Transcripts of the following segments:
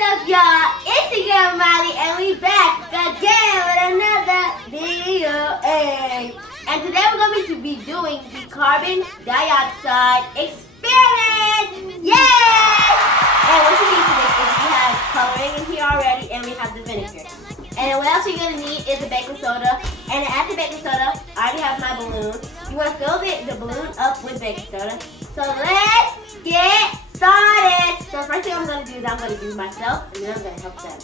up, y'all? It's your girl Marlee, and we back again with another video. And today we're going to be doing the carbon dioxide experiment. Yay! And what you need to do is we have coloring in here already, and we have the vinegar. And what else you're going to need is the baking soda. And at the baking soda, I already have my balloon. You want to fill the balloon up with baking soda. So let's get started. So the first thing I'm going to do is I'm going to do myself, and then I'm going to help them.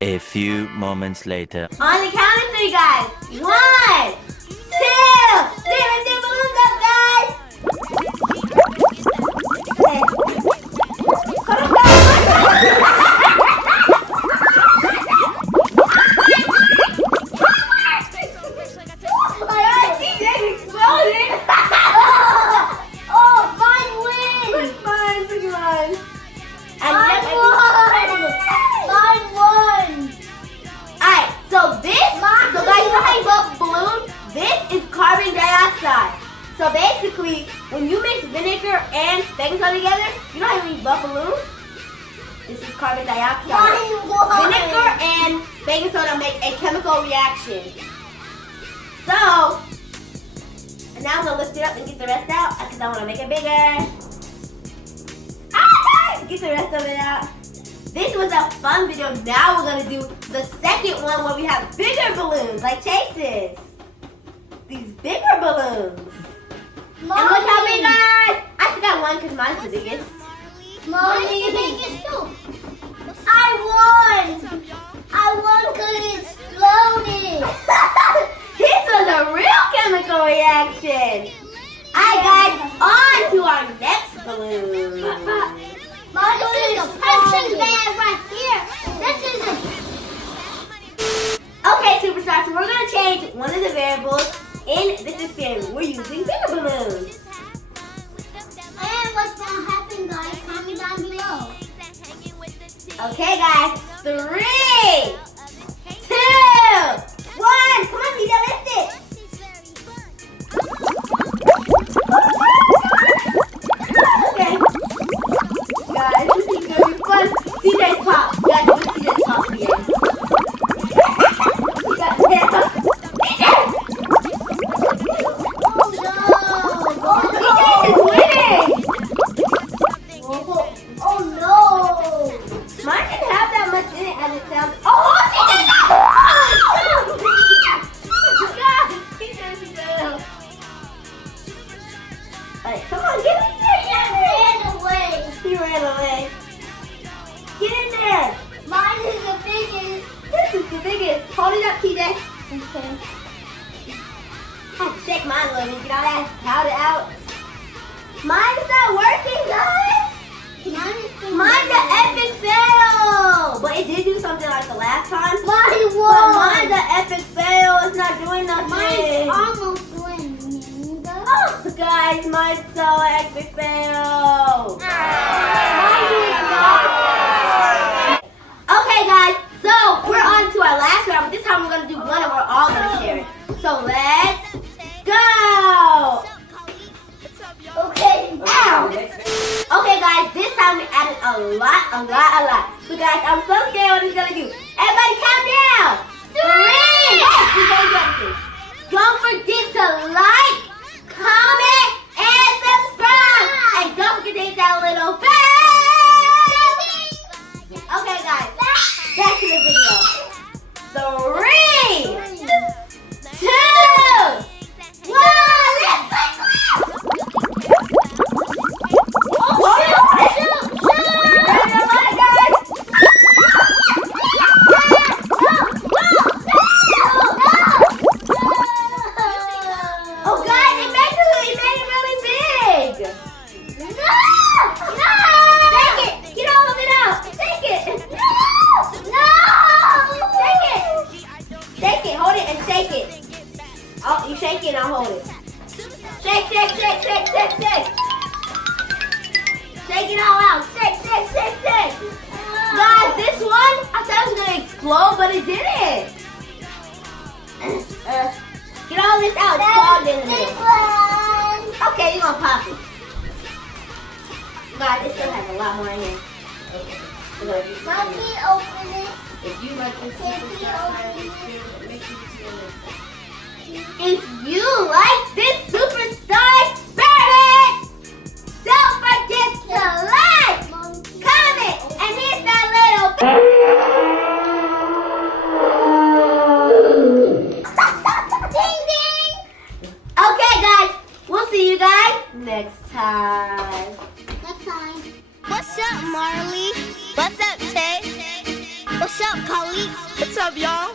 A few moments later. On the count of three, guys. 1, 2, 3. Let's do balloons up, guys. Okay. Come on, guys. So basically, when you mix vinegar and baking soda together, you know how you buff balloon? This is carbon dioxide. Vinegar and baking soda make a chemical reaction. So, and now I'm going to lift it up and get the rest out because I want to make it bigger. Get the rest of it out. This was a fun video. Now we're going to do the second one where we have bigger balloons like Chase's. These bigger balloons. Mommy. And look how big, guys! I still got one because mine's the biggest. Mine's the biggest too. I won because it exploded. This was a real chemical reaction. Alright, guys, on to our next balloon. Mine is a punching bag right here. This is a... Okay, superstars, so we're going to change one of the variables in this experiment. We're using bigger balloons. And what's going to happen, guys? Comment down below. Okay, guys. 3, 2, 1. Come on, Lisa, lift it. Okay. Guys, this is going to be fun. CJ's pop. Guys, what's CJ's pop again? You got the hair up. Hold it up, TJ. Okay. I have to shake mine a little bit. Get all that powder out. Mine's not working, guys. Mine's an epic fail. But it did do something like the last time. Mine won. But mine's an epic fail. It's not doing nothing. Mine's almost winning. Oh, guys, mine's so epic fail. Okay, guys. So, we're on to our last round, but this time we're going to do one and we're all going to share it. So, let's go! Okay. Ow! Okay, guys, this time we added a lot. So, guys, I'm so scared what it's going to do. Everybody count down! 3! Don't forget to like, comment, and subscribe! And don't forget to hit that little bell! Okay, guys. Back to the video. 3, 2, 1, let's go! Oh, guys, it made it really big. No! Take it. Get all of it out. Take it. Shake it, hold it, and shake it. Oh, you shake it, I'll hold it. Shake. Shake it all out. Shake. Guys, this one, I thought it was going to explode, but it didn't. Get all this out. It's clogged in the middle. Okay, you're going to pop it. Guys, it still has a lot more in here. Okay. Mommy, open it. If you like this Can superstar we science open experiment, make sure you tune in. it? If you like this superstar experiment, don't forget to like, comment, and hit that little Ding ding. Okay, guys, we'll see you guys next time. Next time. What's up, Marlee? What's up, Tay? What's up, Khalid? What's up, y'all?